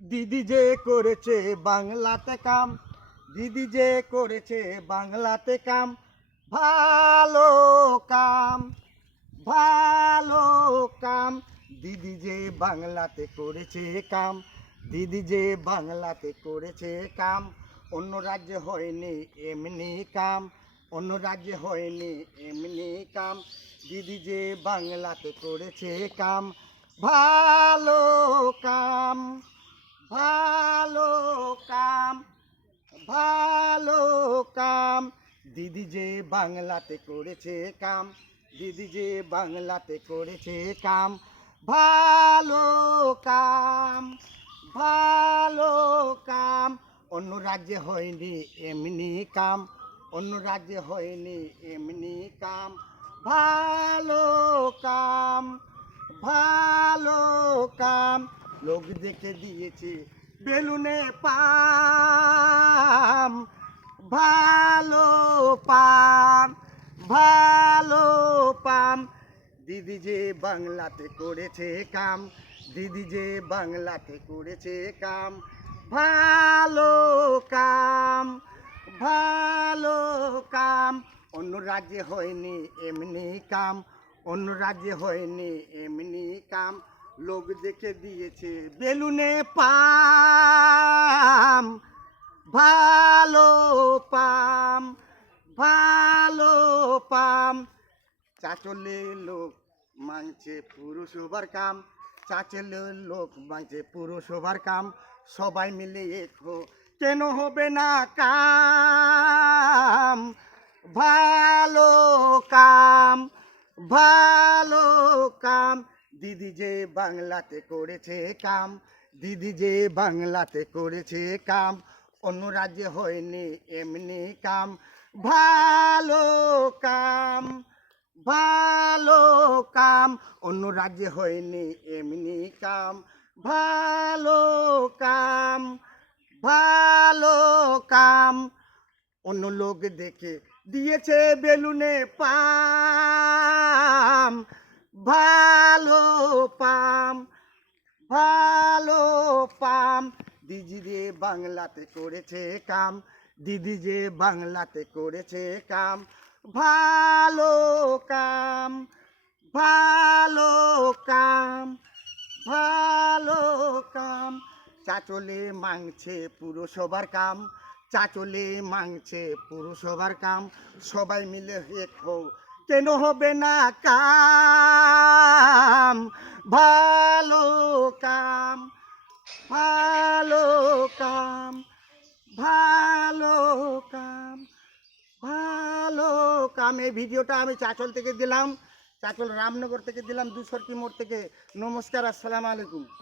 দিদি যে করেছে বাংলাতে কাম, দিদি যে করেছে বাংলাতে কাম, ভালো কাম, ভালো কাম। দিদি যে বাংলাতে করেছে কাম, দিদি যে বাংলাতে করেছে কাম, অন্য রাজ্যে হয়নি এমনি কাম, অন্য রাজ্যে হয়নি এমনি কাম। দিদি যে বাংলাতে করেছে কাম, ভালো কাম, ভালো কাম, ভালো কাম। দিদি যে বাংলাতে করেছে কাম, দিদি যে বাংলাতে করেছে কাম, ভালো কাম, ভালো কাম। অন্য রাজ্যে হয়নি এমনি কাম, অন্য রাজ্যে হয়নি এমনি কাম, ভালো কাম, ভালো কাম। লোক দেখে দিয়েছে বেলুনে পাম, ভালো পাম, ভালো পাম। দিদি যে বাংলাতে করেছে কাম, দিদি যে বাংলাতে করেছে কাম, ভালো কাম, ভালো কাম। অন্য রাজ্যে হয়নি এমনি কাম, অন্য রাজ্যে হয়নি এমনি কাম। লোক দেখে দিয়েছে বেলুনে পাম, ভালো পাম, ভালো পাম। চাচলে লোক মাংছে পুরুষ হবার কাম, চাচলে লোক মাংছে পুরুষ হবার কাম। সবাই মিলে একো কেন হবে না কাম, ভালো কাম, ভালো কাম। দিদি যে বাংলাতে করেছে কাম, দিদি যে বাংলাতে করেছে কাম, অন্য রাজ্যে হয়নি এমনি কাম, ভালো কাম, ভালো কাম। অন্য রাজ্যে হয়নি এমনি কাম, ভালো কাম, ভালো কাম। অন্য লোক দেখে দিয়েছে বেলুনে পাম, ভালো পাম, ভালো পাম। দিদি যে বাংলাতে করেছে কাম, দিদি যে বাংলাতে করেছে কাম, ভালো কাম, ভালো কাম, ভালো কাম। চাচলে মাংছে পুরসভার কাম, চাচলে মাংছে পুরসভার কাম। সবাই মিলে এক হও কেন হবে না কাম, ভালো কাম, ভালো কাম, ভালো কাম, ভালো কাম। এই ভিডিওটা আমি চাচল থেকে দিলাম, চাচল রামনগর থেকে দিলাম, দুসরকি মোড় থেকে। নমস্কার, আসসালামু আলাইকুম।